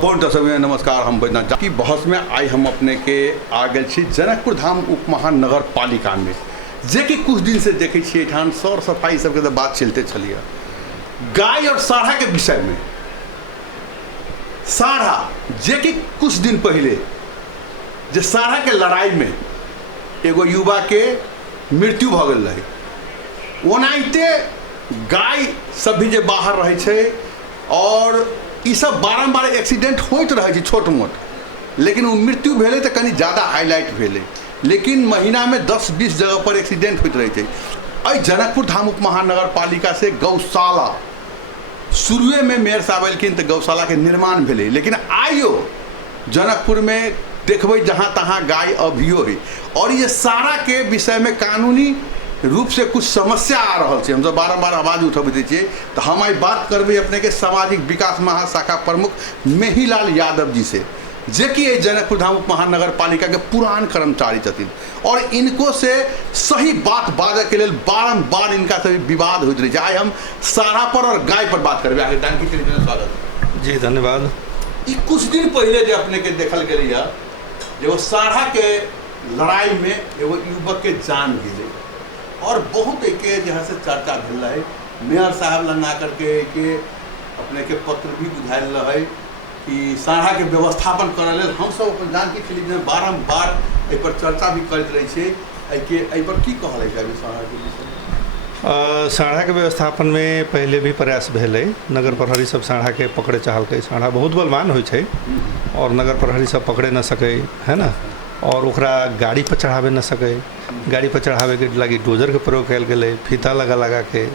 संपूर्ण दर्शक नमस्कार। हम बैद्यनाथ की बहस में आई हम अपने के आ गए छी जनकपुर धाम उप महानगर पालिका में, जे कि कुछ दिन से देखे छिए ठान सौर सफाई सबके तो बात चलते चलिए गाय और साढ़ा के विषय में। साढ़ा जे कि कुछ दिन पहले जे साढ़ा के लड़ाई में एगो युवा के मृत्यु भ गल रहे, ओनाहिते गाय सब भी जे बाहर रहे छे और ये सब बारम्बार एक्सीडेंट होते रहे छोट मोट, लेकिन वो मृत्यु भेले तो कहीं ज़्यादा हाईलाइट भेले, लेकिन महीना में 10-20 जगह पर एक्सीडेंट होते रहे थे। जनकपुर धाम उप महानगर पालिका से गौशाला शुरुए में मेयर साहब एलखिन तो गौशाला के निर्माण भेले, लेकिन आइयो जनकपुर में देखबे जहाँ तहाँ गाय अभियो है। और ये सारा के विषय में कानूनी रूप से कुछ समस्या आ रहा है, हम सब बारम्बार आवाज उठबे छे। तो हम आई बात करबे अपने के सामाजिक विकास महाशाखा प्रमुख मेहीलाल यादव जी से, जे कि जनकपुर धाम उप महानगर पालिका के पुरान कर्मचारी छथिन और इनको से सही बात बाजे के लिए बारम्बार इनका से विवाद होते रहे। आज हम साढ़ा पर और गाय पर बात करबे। आगे जानकी के लिए स्वागत जी, धन्यवाद। कुछ दिन पहले जो अपने के देखल गई जो साढ़ा के लड़ाई में एगो युवक के जान गिरे और बहुत एक जहाँ से चर्चा भेल है, मेयर साहब लंगा करके अपने के पत्र भी बुझायल रहे कि साढ़ा के व्यवस्थापन करे हम सब अपन जानकी फिल्म में बारम्बार पर चर्चा भी करते रहे छे। पर की कहल है साढ़ा के विषय? साढ़ा के व्यवस्थापन में पहले भी प्रयास भेले, नगर प्रहरी सब साढ़ा के पकड़े चाहल। साढ़ा बहुत बलवान हो और नगर प्रहरी सब पकड़े न सके, है ना, और ओकरा गाड़ी पर चढ़ावे न सके। गाड़ी पर चढ़ावे के लगी डोजर के प्रयोग कल गए, फीता लगा के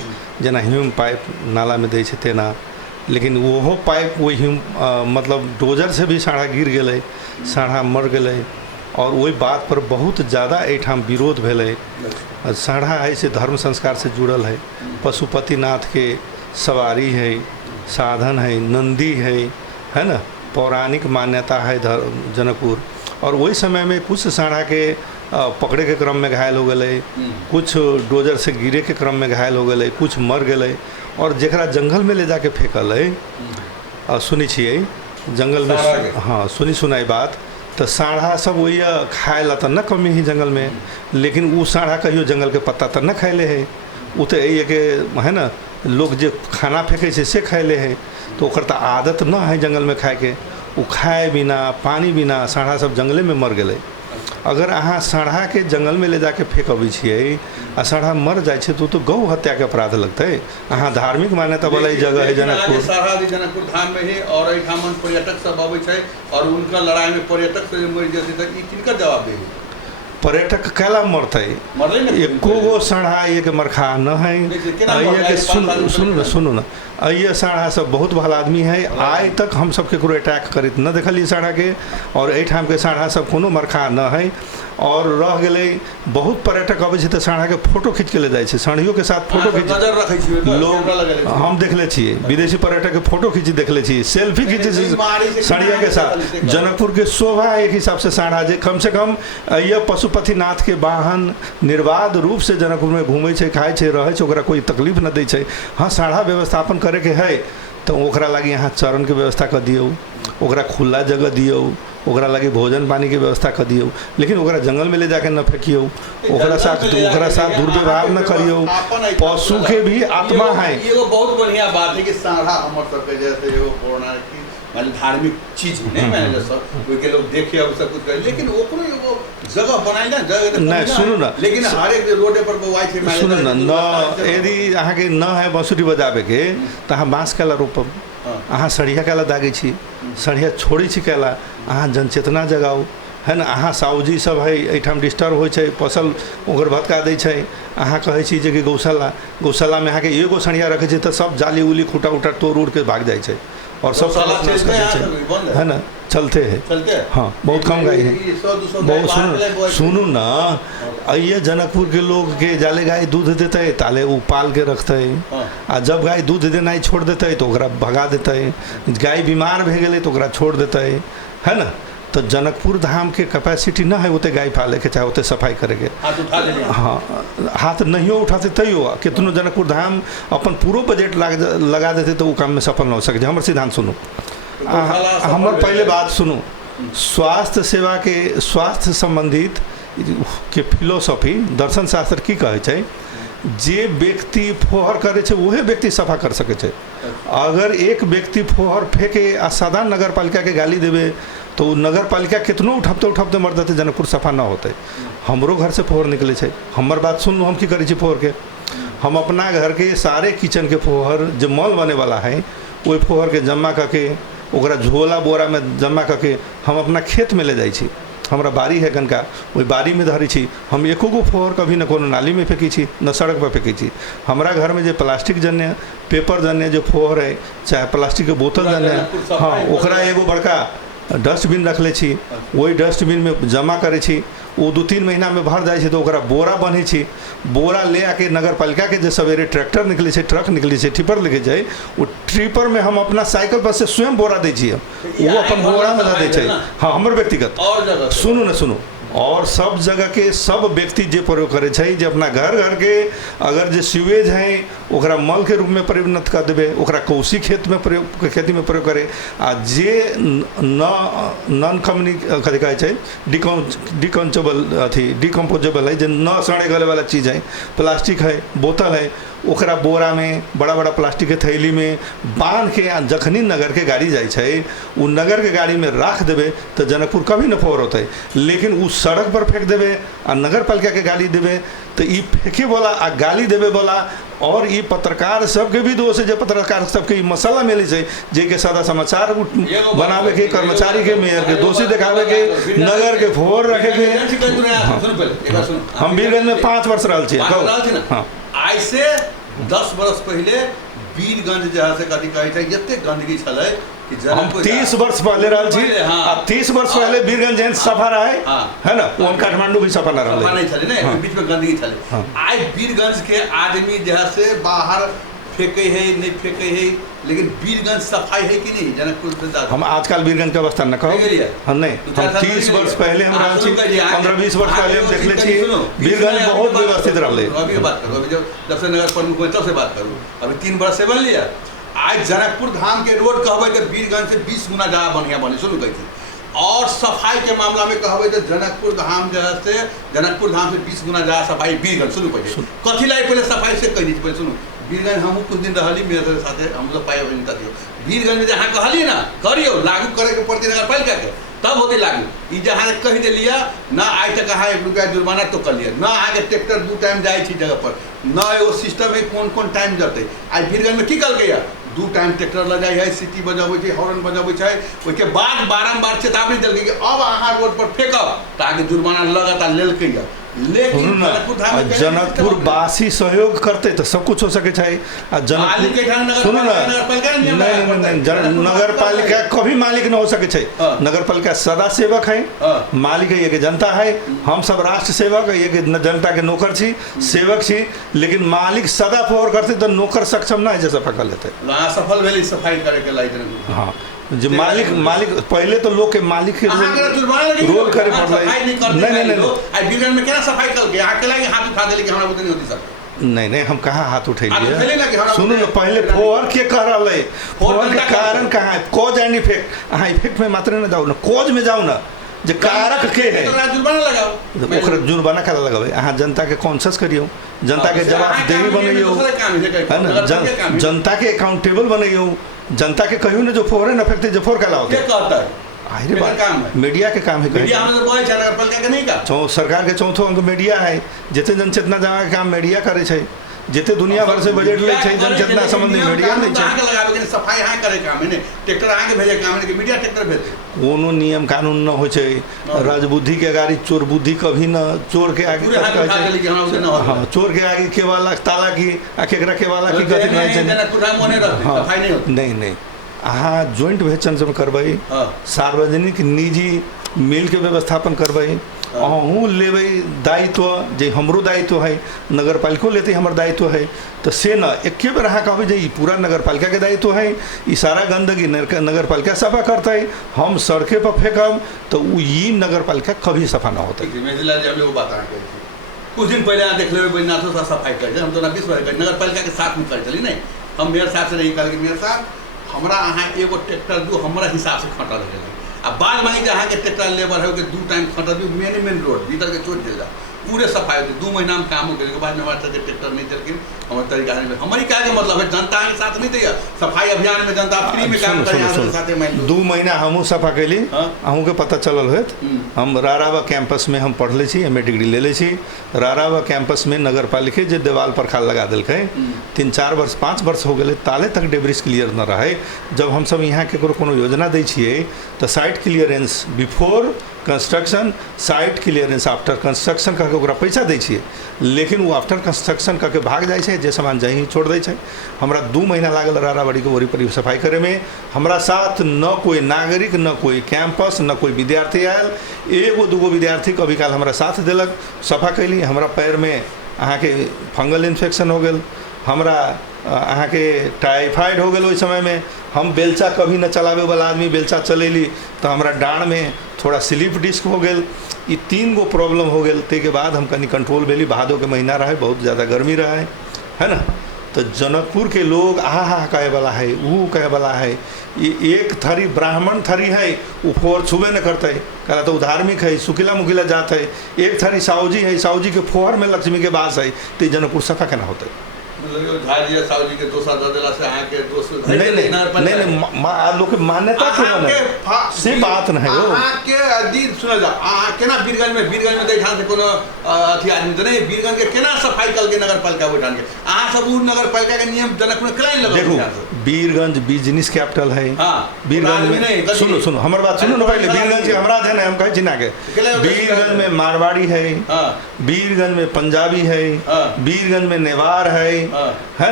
जना ह्यूम पाइप नाला में दे छे तेना, लेकिन वो पाइप वही मतलब डोजर से भी साढ़ा गिर गए, साढ़ा मर गए। और वही बात पर बहुत ज़्यादा एठाम विरोध भेले। साढ़ा है से धर्म संस्कार से जुड़ल है, पशुपतिनाथ के सवारी है, साधन है, नंदी है ना, पौराणिक मान्यता है जनकपुर। और वही समय में कुछ साढ़ा के पकड़े के क्रम में घायल हो गए, कुछ डोजर से गिरे के क्रम में घायल हो गए, कुछ मर गए। और जरा जंगल में ले जाके फेंकल है, सुनी छिए जंगल में, हाँ सुनी सुनाई बात। तो साढ़ा सब वही खाए ला तो न कमी ही जंगल में, लेकिन वो साढ़ा कहियो जंगल के पत्ता तो न खाए है, वो तो यही है कि है ना लोग जो खाना फेंके से खाए है, तो ओकर तो आदत न है जंगल में खाए के। वो खाए बिना पानी बिना साढ़ा सब जंगले में मर गए। अगर अहाँ साढ़ा के जंगल में ले जाके फेंक अबै छिए आ साढ़ा मर जाए तो गौ हत्या के अपराध लगते। अहाँ धार्मिक मान्यता वाला जगह है जनकपुर, साढ़ा भी जनकपुर धाम में ही और एठाम पर्यटक सब अबै छै और उनका लड़ाई में पर्यटक से मर जाते तो किनकर जवाब दे? पर्यटक कैला मरते? एको गो साढ़ा एक मरखा न है। सुनू न, ये साढ़ा सब बहुत भला आदमी है, आज तक हम सब केकरो अटैक करत न देखलिए साढ़ा के। और एठाम के साढ़ा सब कोनो मरखा न है। और रह गए बहुत पर्यटक अबै छै तो साढ़ा के फोटो खींच के ले जाए छै, साढ़ियों के साथ फोटो खींच लोग हम देखले छिए, विदेशी पर्यटक के फोटो खींची देखले छिए, सेल्फी खींचे साड़िया के साथ। जनकपुर के शोभा एक हिसाब से साढ़ा जे कम से कम यह पशुपतिनाथ के वाहन निर्बाध रूप से जनकपुर में घूमे छे, खाए छे, रहे छे, ओकरा कोई तकलीफ न दे छे। हाँ साढ़ा व्यवस्थापन करे के है तो ओकरा लगी यहाँ चरण के व्यवस्था कर दियो, ओकरा खुला जगह दियो, ओकरा लगी भोजन पानी के व्यवस्था कर दियो, लेकिन ओकरा जंगल में ले जाके न फेंकियो, ओकरा साथ दुर्व्यवहार न करियो। पशु के भी आत्मा है। ये बहुत बढ़िया बात है कि साढ़ा हमर सबके जैसे एगो पौराणिक मतलब धार्मिक चीज है, मैंने सब कोई के लोग देखे अब सब कुछ करे, लेकिन ओकरो एगो जगह बनाई ना जगह नहीं। सुनू ना, लेकिन हर एक रोड पर बवाई छे। सुनू ना, न यदि अहाँ के न है बांसुरी बजाबे के तो अहाँ बाँस केला रोपब, अहाँ सड़िया केला दागे छी, सड़िया छोड़ी छी केला, अहाँ जनचेतना जगाओ, है ना। अहाँ साउजी सब है एठाम डिस्टर्ब हो फसल ओकर भटका दै छै, अहाँ कहै छी जे कि गौशाला में अहाँ के एगो सड़िया रखे छै तो सब जाली उली खूटा उटा तोड़ उड़ के भाग जाए छै और सब है ना चलते हैं। हाँ बहुत कम गाय है, बहुत। सुनू ना, ये जनकपुर के लोग के जाले गाय दूध देते है ताले वो पाल के रखते है, आ जब गाय दूध देना ही छोड़ देते है तो ओकरा भगा देते है। गाय बीमार भे गए तो ओकरा छोड़ देते है ना। तो जनकपुर धाम के कैपेसिटी ना है उतने गाय पाले के, चाहे उतने सफाई करे के। हाँ हाथ नहीं उठाते तैयो कितनो जनकपुर धाम अपन पूरा बजट लगा देते तो वो काम में सफल न हो सके। हमारे सिद्धांत सुनो, हमर पहले बात सुनू, स्वास्थ्य सेवा के स्वास्थ्य संबंधित के फिलोसफी दर्शन शास्त्र की कहै छै, जे व्यक्ति फोहर करे छै वह व्यक्ति सफा कर सके छै। अगर एक व्यक्ति फोहर फेंके आ सदा नगर पालिका के गाली देवे तो नगर पालिका कितनो उठपते उठपते मर जाते, जनकपुर सफा ना होते। हमरो घर से फोहर निकले छै, हमर बात सुन, हम की करै छी फोहर के, हम अपना घर के सारे किचन के फोहर जो मल बने वाला है वही फोहर के जमा करके ओकरा झोला बोरा में जमा करके हम अपना खेत में ले जाइ छी। हमारा बाड़ी है कनका, वही बाड़ी में धरी छी। हम एको गो फोहर कभी न कोनो नाली में फेंकी छी न सड़क पर फेंकी छी। हमारा घर में जो प्लास्टिक जन्य पेपर जन्य जो फोहर है, चाहे प्लास्टिक के बोतल जन्य, हाँ ओकरा एगो बड़का डस्टबिन रखले छी, वही डस्टबिन में जमा करे छी। वो 2-3 महीना में भर जाए तो ओकरा बोरा बने छी, बोरा ले आके नगर पालिका के जो सवेरे ट्रैक्टर निकले छै, ट्रक निकले छै, टिपर लेके जाए, वो ट्रिपर में हम अपना साइकिल पर से स्वयं बोरा दै छी, वो अपन बोरा में दै छै। हाँ हमर व्यक्तिगत सुनू न सुनू, और सब जगह के सब व्यक्ति जे प्रयोग करे छै, जे अपना घर घर के अगर जे सीवेज है ओकरा मल के रूप में परिणत कर देवे, ओकरा कोसी खेत में प्रयोग खेती में प्रयोग करे। आ जे नॉन कम्युनिक कथी कहै छै डिकम्पोजेबल अथी डिकम्पोजेबल है, जे न सड़े गले वाला चीज़ है, प्लास्टिक है, बोतल है, ओकरा बोरा में बड़ा बड़ा प्लास्टिक के थैली में बांध के जखनी नगर के गाड़ी जाए छै, उ नगर के गाड़ी में राख देवे तो जनकपुर कभी न फोहर होते। लेकिन उ सड़क पर फेंक देवे आ नगर पालिका के गाली देवे तो ई फेंके वाला आ गाली देवे वाला और ई पत्रकार सबके भी दोष है, जो पत्रकार सबके मसाला मिले छै, जे के सदा समाचार बनावे के, कर्मचारी के, मेयर के दोषी दिखावे के, नगर के फोहर रखे के। हम वीरगंज में 5 वर्ष रह छी। हाँ आज से 10 बरस पहले वीरगंज जहाँ से कथी कहै छै जते गंदगी छलै कि हम 30 वर्ष पहले रहल छी। 30 वर्ष पहले वीरगंज जेहन सफा रहे है ना, वो हम काठमांडू भी सफा न रहलै, नहीं छलै ने, बीच में गंदगी छलै। आज वीरगंज के आदमी जहाँ से बाहर फेंके है नहीं फेंके है, लेकिन वीरगंज सफाई है कि नहीं जनकपुर से ज्यादा। हम आजकल वीरगंज के अवस्था न कहो, हम नहीं, हम 30 वर्ष पहले हम रहल छी, 15-20 वर्ष पहले हम देखले छी वीरगंज बहुत व्यवस्थित रहलै। अभी बात करो, अभी जब से नगर प्रमुख हुए तब से बात करूँ, अभी 3 वर्ष से बन लिया। आज जनकपुर धाम के रोड कहबै तो वीरगंज से 20 गुना ज़्यादा बढ़िया बने, सुनू कैसे। और सफाई के मामला में कहबै तो जनकपुर धाम से 20 गुना ज़्यादा सफाई वीरगंज, सुनू पहले कथी लाई पहले सफाई से कही पहले सुनू। वीरगंज हम कुछ दिन रहली मेरे साथ, हम लोग पाए बनी दियो वीरगंज में जहाँ कहली ना करियो लागू करे के पड़ती नगर पालिका के, तब होते लागू। ई जहाँ कही दिलिया ना आज तक कहाँ 1 रुपया जुर्माना तो कर लिया ना, आगे ट्रैक्टर 2 टाइम जाए जगह पर ना, एगो सिस्टम है कौन टाइम जते। आज वीरगंज में की कल गया 2 टाइम ट्रैक्टर लगा है, सिटी बजाबै छै, हॉर्न बजाबै छै, ओके बाद बारम्बार चेतावनी देलकै कि अब अहाँ रोड पर फेंकब ताकि जुर्माना लगातार लेलकै। लेकिन जनकपुर वासी सहयोग करते तो सब कुछ हो सके छै। सुनो ना, नहीं नगर पालिका कभी मालिक न हो सके छै। नगर पालिका सदा सेवक है, मालिक है ये जनता है, हम सब राष्ट्र सेवक है, ये जनता के नौकर छी, सेवक छी। लेकिन मालिक सदा फोहर करते तो नौकर सक्षम ना है जैसा पकड़ लेते। सफल भेली सफाई करे के लायक। हाँ जो मालिक पहले तो लोग के मालिक के रोल करे पड़लै। नहीं आई वीरगंज में केना सफाई कल के आके लागे हाथ उठा देली कि हमरा बुते नहीं होती सर। नहीं हम कहाँ हाथ उठेलिए। सुनू ना, पहले फोहर के कह रहा, फोहर के कारण कहाँ है, कॉज एंड इफेक्ट। अहाँ इफेक्ट में मात्र न जाओ ना, कॉज में जाओ ना, जे कारक के है जुर्माना लगाओ, ओकरा जुर्माना करा लगावे। अहाँ जनता के कॉन्शियस करियो, जनता के जवाबदेही बनैयो, है ना, जनता के अकाउंटेबल बनैयो, जनता के कहियो ना जो फोहरे न फेंकते जो फोहर कला होते कहता है आहिरे बात मीडिया के काम है। मीडिया हम तो बोले नगर पालिका के नहीं का, सरकार के चौथो अंग मीडिया है। जिते जनचेतना जमा के काम मीडिया करे छै, जिते दुनिया भर से बजट ले छै, जनचेतना संबंधी मीडिया नहीं छै। आके लगावे के सफाई यहाँ करे काम है ने, ट्रैक्टर आके भेजे काम है कि मीडिया ट्रैक्टर भेजे। कोनो नियम कानून न हो छै, राजबुद्धि के गाड़ी चोर बुद्धि कभी न, चोर के आगे हाँ चोर के आगे केवाला ताला की आ केकरा केवाला की गति नहीं छै। नहीं अहाँ ज्वाइंट वेंचर करबै, सार्वजनिक निजी मिल के व्यवस्थापन करबै, अहूँ लेबै दायित्व, जे हमरो दायित्व है, नगर पालिको लेते हमर दायित्व है, तो से न एके बेर अहाँ कहबै जे ई पूरा नगर पालिका के दायित्व है, ई सारा गंदगी नगर पालिका सफा करते, हम सड़के पर फेंकब तो ई नगर पालिका कभी सफा न होते। कुछ दिन पहले देख लेबै बैजनाथो सा सफाई कर, हम तो 20 बार नगर पालिका के साथ में कर चली नहीं, हम मेयर साहब से नहीं कल कि मेयर साहब हमरा अहाँ एगो ट्रैक्टर दू हमरा हिसाब से खटल गेल आ बाद में जे अहाँ के ट्रैक्टर लेबर है के 2 टाइम खटल दी मेन रोड भीतर के छोड़ दिया जा पूरे सफाई होती 2 महीना में काम हो गए के बाद में हमारे साथ ट्रैक्टर नहीं चलकिन हमारे तरीका नहीं हमारी क्या के मतलब है जनता के साथ नहीं दिया सफाई अभियान में जनता फ्री में काम करे यहाँ साथे मान 2 महीना हमहूँ सफा कैली अहूँ के पता चलल है हम रारावा कैंपस में हम पढ़ले छी एम ए डिग्री ले छी रारावा कैंपस में नगर पालिका जे देवाल पर खाल लगा दिल 3-4 वर्ष 5 वर्ष हो गए ताले तक डेब्रिस क्लियर न रहे जब हम सब यहाँ के कोनो योजना दै छियै तो site clearance before construction site clearance after construction कह के ओकरा पैसा दै छियै लेकिन वो आफ्टर कंस्ट्रक्शन कह के भाग जाइ छै जे सामान जहीं छोड़ दै छै हमरा 2 महीना लागल राराबाड़ी के ओरी परी सफाई करे में हमरा साथ न कोई नागरिक न कोई कैंपस न कोई विद्यार्थी आयल 1-2 विद्यार्थी कभी काल हमरा साथ देलक सफा कैली हमरा पैर में अहाँ के फंगल इन्फेक्शन हो गेल हमरा अहाँ के टाइफाइड हो गेल ओहि समय में हम बेलचा कभी न चलावे वाला आदमी बेलचा चलेली तो हमरा डाँड में थोड़ा स्लिप डिस्क हो गेल ये 3 गो प्रॉब्लम हो गेल ते के बाद हम कनी कंट्रोल भेली भादो के महीना रहे बहुत ज़्यादा गर्मी रहे है ना तो जनकपुर के लोग आहा कहे वाला है वो कहे वाला है ये एक थरी ब्राह्मण थरी है वो फोहर छुबे न करते कहला तो धार्मिक है सुखिला मुखिला जात है एक थरी साहूजी है साहूजी के फोहर में लक्ष्मी के बास है तो जनकपुर सफा केना होते लोग के मान्यता से बात नहीं हो सुना जा केना बीरगंज में देखा कोनो अथी आदमी तो नहीं बीरगंज के केना सफाई कल के नगर पालिका बैठान के अहाँ सब नगर पालिका के नियम जनकपुर में क्लाइन लगा देखो बीरगंज बिजनेस कैपिटल है बीरगंज में सुनो हमार बात सुनो ना पहले बीरगंज के हमरा है ना हम कहे चिन्हा के बीरगंज में मारवाड़ी है बीरगंज में पंजाबी है बीरगंज में नेवार है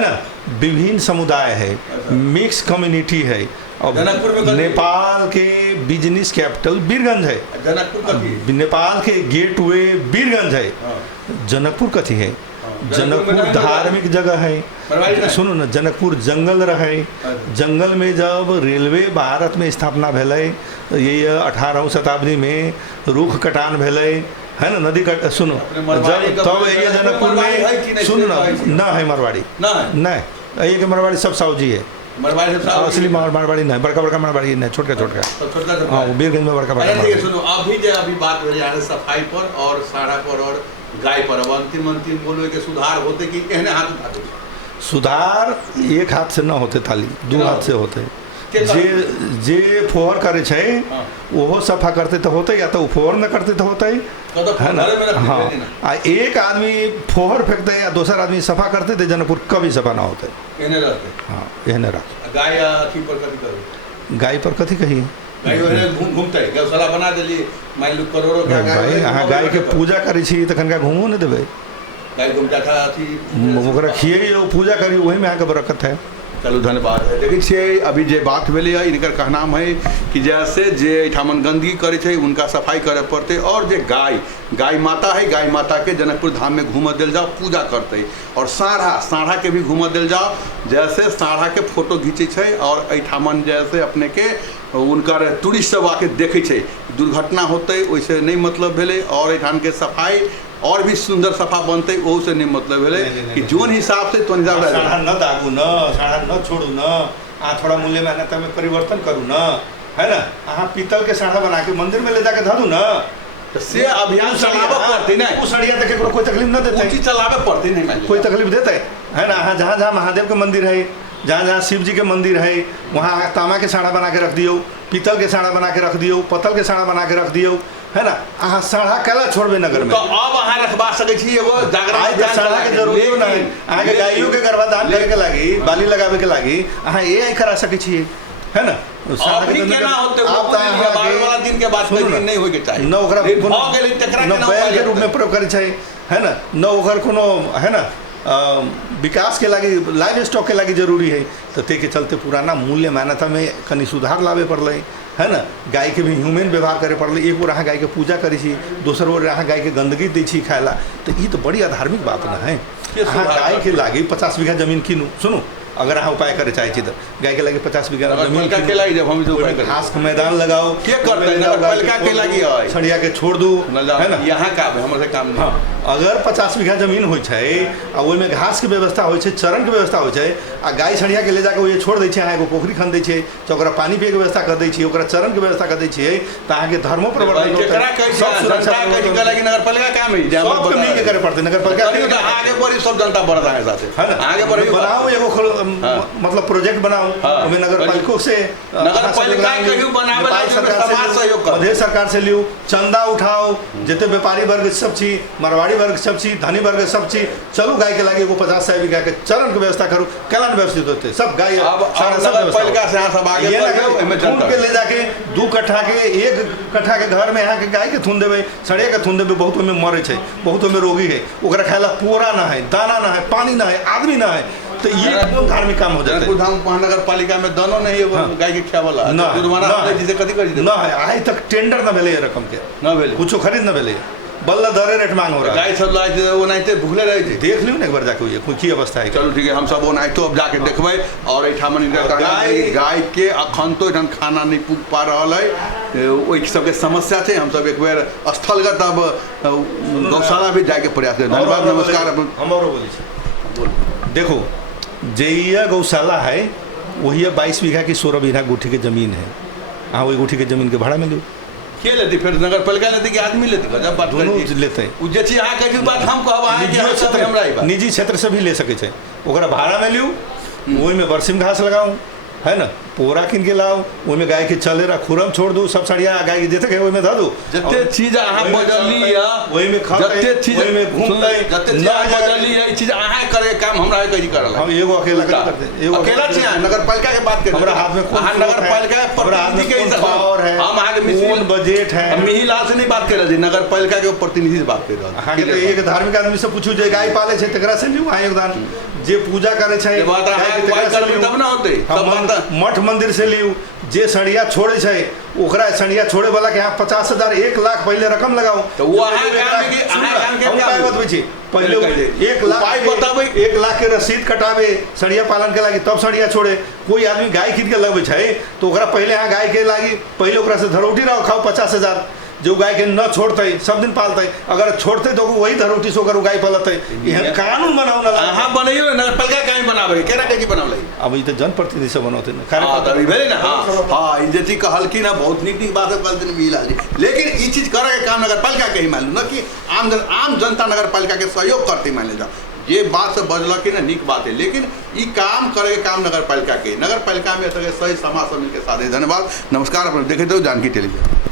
ना विभिन्न समुदाय है मिक्स कम्युनिटी है और नेपाल के बिजनेस कैपिटल बीरगंज है नेपाल के गेटवे बीरगंज है जनकपुर कथी है जनकपुर धार्मिक जगह है सुनो ना जनकपुर जंगल रहे जंगल में जब रेलवे भारत में स्थापना भेलै ये 18वीं शताब्दी में रुख कटान भेलै है ना नदी का सुनो जब तब ये जनकपुर में सुनो ना है मारवाड़ी नहीं ये के मारवाड़ी सब साहूजी है असली मारवाड़ी नहीं बड़का मारवाड़ी नहीं छोटका हाँ बीरगंज में बड़का सुनो अभी बात हो रही है सफाई पर और साड़ा पर और गाय पर अब अंतिम बोलो के सुधार होते कि एहने हाथ उठा सुधार एक हाथ से न होते थाली 2 हाथ से होते जे फोहर करे छै ओहो सफा करते तो होते या तो फोहर न करते तो होते है ना हाँ आ एक आदमी फोहर फेंकते या दूसरा आदमी सफा करते थे जनकपुर कभी सफा ना होते हाँ एहने रख गाय पर कथी कहिए गौशाला बना देली मान लो करोड़ों भाई अहाँ गाय के पूजा करी छी तखन का घूमो न देबै गाय घूमता था अथी ओकरा खियै पूजा करी वही में अहाँके बरकत है चलो धन्यवाद देखै छियै अभी जे बात भेलै है इनकर कहना है कि जैसे जे एठामन गंदगी करे छै उनका सफाई करे पड़ते और जे गाय माता है गाय माता के जनकपुर धाम में घूम दिल जाओ पूजा करते और साढ़ा के भी घूम दिल जाओ जैसे साढ़ा के फोटो घींचे छै और एठामन जैसे अपने के उनकर टूरिस्ट सब आके देखे छै दुर्घटना होते वैसे नहीं मतलब भेले और एठाम के सफाई और भी सुंदर सफा बनते वो से नहीं मतलब भेले कि जोन हिसाब से तो साढ़ा न दागू न साढ़ा न छोड़ू न आ थोड़ा मूल्य मान्यता में परिवर्तन करू न है ना अहाँ पीतल के साढ़ा बना के मंदिर में ले जाके धरू न से अभियान चलावे पड़ते नहीं उस सड़िया तक कोई तकलीफ न देते ऊंची चलावे पड़ते नहीं कोई तकलीफ देते है ना अहाँ जहाँ महादेव के मंदिर है जहाँ शिव जी के मंदिर है वहाँ तांबा के साढ़ा बना के रख दियो पीतल के साढ़ा बना के रख दियो पत्तल के साढ़ा बना के रख दियो है ना अहाँ साढ़ा केला छोड़बे नगर में तो अब अहाँ रखबा सकै छी एगो जागरण साढ़ा के जरूरत नहीं अहाँ के गाइयों के गर्भधान करे के लागी बाली लगावे के लागी अहाँ ये करा सकै छी है ना अभी केना होते अब तो वाला दिन के बाद नहीं होय के चाहिए न ओकरा हो गेलै तकरा न बैल के रूप में प्रयोग करे छै है ना न ओकर कोनो है ना विकास के लागी लाइव स्टॉक के लागी जरूरी है तो ते के चलते पुराना मूल्य मान्यता में कनी सुधार लावे पड़लै है ना गाय के भी ह्यूमन व्यवहार करे पड़लै एक ओर अहाँ गाय के पूजा करी छी दोसर ओर अहाँ गाय के गंदगी दै छी खायला तो ये तो बड़ी अधार्मिक बात ना है अहाँ गाय के लागी 50 बीघा जमीन कीनू सुनू अगर अहाँ उपाय करे चाहे छी तो गाय के लागी 50 बीघा जमीन के लागी जब हम उपाय करे घास के मैदान लगाओ के करते नगरपालिका के लागी है छड़िया के छोड़ दू है ना यहाँ का हमर से काम नहीं अगर 50 बीघा जमीन हो छै आ ओइमे घास के व्यवस्था हो छै चरण के व्यवस्था हो छै आ गाय छड़िया के ले जाके वो छोड़ दै छै अहाँ एगो पोखरी खन दै छै तो ओकरा पानी पिए के व्यवस्था कर दै छियै ओकरा चरण के व्यवस्था कर दै छियै तो अहाँ के धर्मो प्रवर्तन केकरा कहै छै जनता कहै छै कि नगर पालिका काम है सब के मिल के करे पड़ते नगर पालिका आगे बढ़ी सब जनता बढ़ रहा है साथे है ना आगे बढ़ी बनाओ एगो मतलब प्रोजेक्ट बनाओ ओमे नगर पालिका से नगर पालिका कहियो बनावे ला समाज सहयोग कर मध्य सरकार से लियो चंदा उठाओ जते व्यापारी वर्ग सब छी मारवाड़ी वर्ग सब छी धनी वर्ग सब छी चलो गाय के लागे एगो 50 साल गाय के चरण के व्यवस्था करू केलन व्यवस्थित होते सब गाय सारा सब पालिका से सब आगे थून के ले जाके 2 कट्ठा के 1 कट्ठा के घर में यहाँ के गाय के थून देवे सड़े के थून देवे बहुत में मरे छै बहुत में रोगी है ओकरा खायला पोरा ना है दाना ना है पानी ना है आदमी ना है तो ये कौन धार्मिक काम हो जाता है धाम महानगर पालिका में दानो नहीं है वो गाय के खावला जुर्माना जिसे कथी करी ना है आज तक टेंडर ना भेले रकम के ना भेले कुछो खरीद ना भेले बल्ला दरे रेट मांग हो रहा गाय सब लाए थे वो नहीं थे भूखले रहे थे देख लियो ना एक बार जाके ये की अवस्था है चलो ठीक है हम सब वो नहीं तो अब जाके देखबै और एठामन गाय के अखन तो जन खाना नहीं पुग पा रहा है ओइ सब के समस्या है हम सब एक बार स्थलगत अब गौशाला भी जाके प्रयास करें धन्यवाद नमस्कार हमारो बोली देखो जे गौशाला है वही 22 बीघा की 16 बीघा गुठी की जमीन है हाँ वही गुठी की जमीन के भाड़ा में लो के लेती फिर नगर पालिका लेती कि आदमी लेती जब बात दोनों लेते हैं उ जे छी अहाँ कहै बात हम कहब अहाँ के सब हमरा निजी क्षेत्र से भी ले सके छै ओकरा भाड़ा में लियो ओहि में बरसिम घास लगाऊं है ना पोरा किन के लाओ ओहि में गाय के चले रा खुरम छोड़ दो सब सड़िया गाय के देते ओहि में ध दो जते चीज अहाँ बदलली या ओहि में खा जते चीज ओहि में घूमते जते चीज बदलली है ई चीज अहाँ करे काम हमरा कहि करल हम एगो अकेला करते एगो अकेला छी नगर पालिका के बात करे हमरा हाथ में कौन नगर पालिका प्रतिनिधि के हिसाब पावर है हम आगे मिशन बजट है मिहिलाल से नहीं बात कर रहे नगर पालिका के प्रतिनिधि से बात कर रहे हां के एक धार्मिक आदमी से पूछू जे गाय पाले छै तकरा से लियो हां योगदान जे पूजा करे छै बात तब ना होते तब मठ मंदिर से लियो जे सड़िया छोड़े छै ओकरा सड़िया छोड़े वाला के यहाँ 50,000 1 लाख पहले रकम लगाओ तो वो अहाँ काम के क्या बतबै छी पहले 1 लाख बताबै 1 लाख के रसीद कटावे सड़िया पालन के लागी तब सड़िया छोड़े कोई आदमी गाय खरीद के लगबै छै तो ओकरा पहले यहाँ गाय के लागी पहले ओकरा से धरोटी रहो खाओ 50,000 जो गाय के न छोड़ते सब दिन पालते अगर छोड़ते तो वही धरोटी से ओकर गाय पालते यह कानून बनाओ ना अहाँ बनैयो नगर पालिका काहे बनाबै केना के बनावलै अब ई त जनप्रतिनिधि से बनौते ना हां तभी भेले ना हां ई जेती कहलकी ना बहुत नीक नीक बात कहलथिन मिला जी लेकिन ई चीज करे के काम नगर पालिका के ही मानलू ना कि आम जनता नगर पालिका के सहयोग करते मान ले जा ये बात से बजल कि ना नीक बात है लेकिन ई काम करे के काम नगर पालिका में सही समाज के साथ धन्यवाद नमस्कार अपने देखे तो जानकी टेलीविजन।